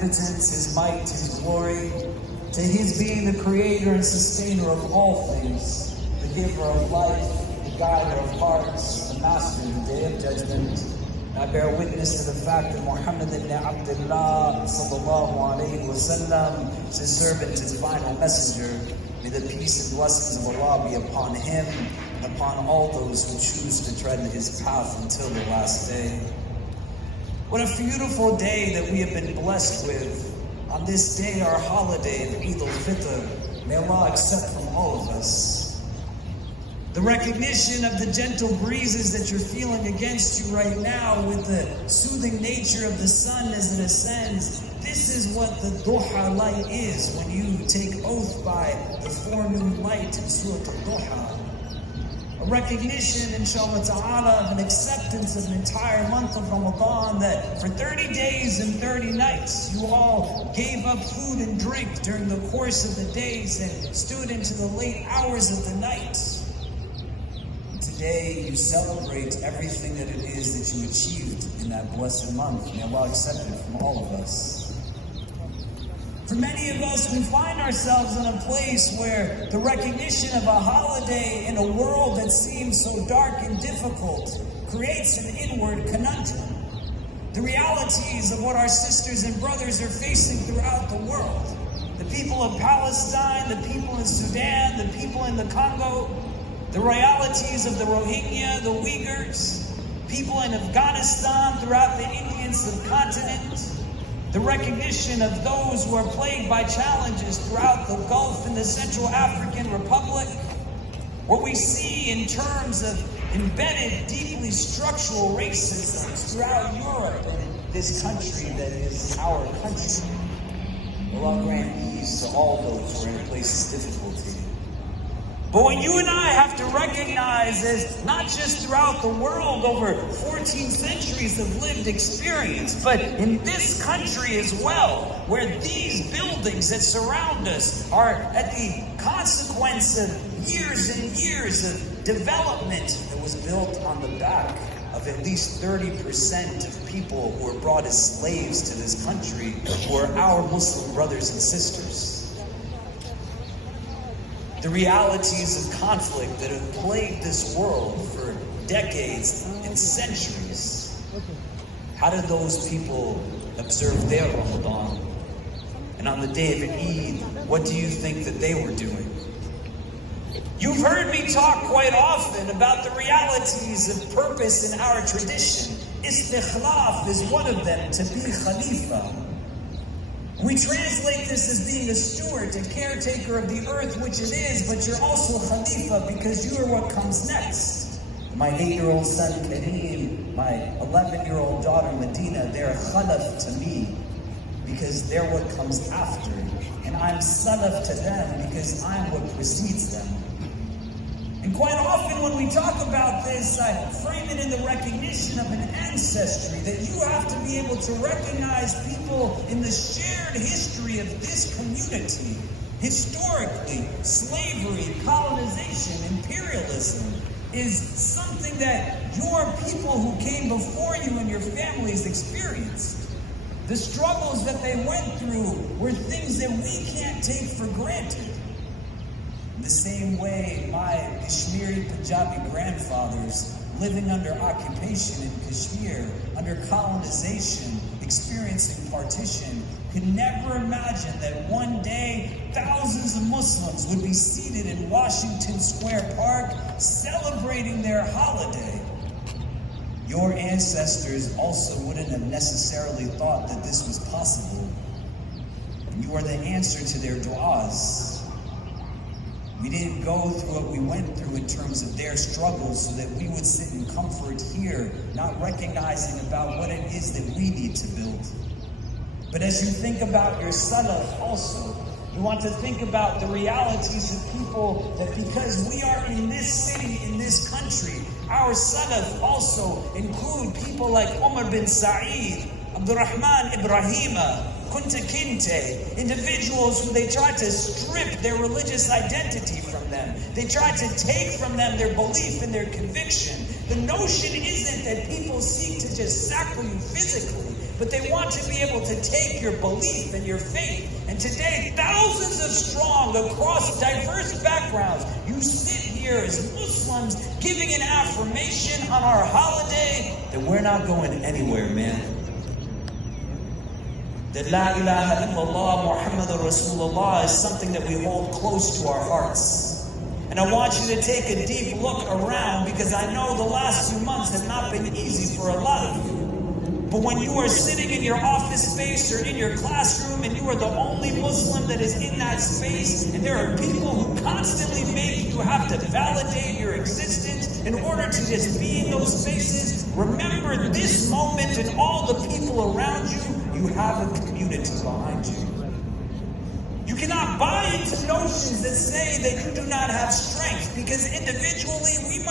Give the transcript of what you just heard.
omnipotence, His might, His glory, to His being the creator and sustainer of all things, the giver of life, the guider of hearts, the master in the day of judgment. I bear witness to the fact that Muhammad ibn Abdullah sallallahu alayhi wa sallam is His servant, His final messenger. May the peace and blessings of Allah be upon him and upon all those who choose to tread His path until the last day. What a beautiful day that we have been blessed with. On this day, our holiday of Eid al-Fitr, may Allah accept from all of us. The recognition of the gentle breezes that you're feeling against you right now with the soothing nature of the sun as it ascends. This is what the duha light is when you take oath by the forenoon light in Surah al-Duha. A recognition, inshallah ta'ala, of an acceptance of an entire month of Ramadan, that for 30 days and 30 nights, you all gave up food and drink during the course of the days and stood into the late hours of the night. Today, you celebrate everything that it is that you achieved in that blessed month. May Allah accept it from all of us. For many of us, we find ourselves in a place where the recognition of a holiday in a world that seems so dark and difficult creates an inward conundrum. The realities of what our sisters and brothers are facing throughout the world. The people of Palestine, the people in Sudan, the people in the Congo, the realities of the Rohingya, the Uyghurs, people in Afghanistan, throughout the Indian subcontinent, the recognition of those who are plagued by challenges throughout the Gulf and the Central African Republic, what we see in terms of embedded, deeply structural racism throughout Europe and this country that is our country. Allah grant ease to all those who are in a place of difficulty. But what you and I have to recognize is not just throughout the world over 14 centuries of lived experience, but in this country as well, where these buildings that surround us are at the consequence of years and years of development that was built on the back of at least 30% of people who were brought as slaves to this country, who are our Muslim brothers and sisters. The realities of conflict that have plagued this world for decades and centuries. How did those people observe their Ramadan? And on the day of Eid, what do you think that they were doing? You've heard me talk quite often about the realities of purpose in our tradition. Istikhlaf is one of them, to be Khalifa. We translate this as being a steward, a caretaker of the earth, which it is, but you're also Khalifa because you are what comes next. My 8-year-old son Kareem, my 11-year-old daughter Medina, they're Khalaf to me because they're what comes after. And I'm Salaf to them because I'm what precedes them. And quite often when we talk about this, I frame it in the recognition of an ancestry, that you have to be able to recognize people in the shared history of this community. Historically, slavery, colonization, imperialism is something that your people who came before you and your families experienced. The struggles that they went through were things that we can't take for granted. In the same way, my Kashmiri Punjabi grandfathers, living under occupation in Kashmir, under colonization, experiencing partition, could never imagine that one day thousands of Muslims would be seated in Washington Square Park celebrating their holiday. Your ancestors also wouldn't have necessarily thought that this was possible. And you are the answer to their du'as. We didn't go through what we went through in terms of their struggles so that we would sit in comfort here, not recognizing about what it is that we need to build. But as you think about your salaf also, you want to think about the realities of people that because we are in this city, in this country, our salaf also include people like Umar bin Sa'id, Abdurrahman Ibrahima, Kunta Kinte, individuals who they tried to strip their religious identity from them. They tried to take from them their belief and their conviction. The notion isn't that people seek to just sackle you physically. but they want to be able to take your belief and your faith. And today, thousands of strong across diverse backgrounds, you sit here as Muslims giving an affirmation on our holiday that we're not going anywhere, man. That La ilaha illallah Muhammadur Rasulullah is something that we hold close to our hearts. And I want you to take a deep look around, because I know the last few months have not been easy for a lot of you. But when you are sitting in your office space or in your classroom and you are the only Muslim that is in that space, and there are people who constantly make you have to validate your existence in order to just be in those spaces, remember this moment and all the people around you, you have a community behind you. You cannot buy into notions that say that you do not have strength, because individually we might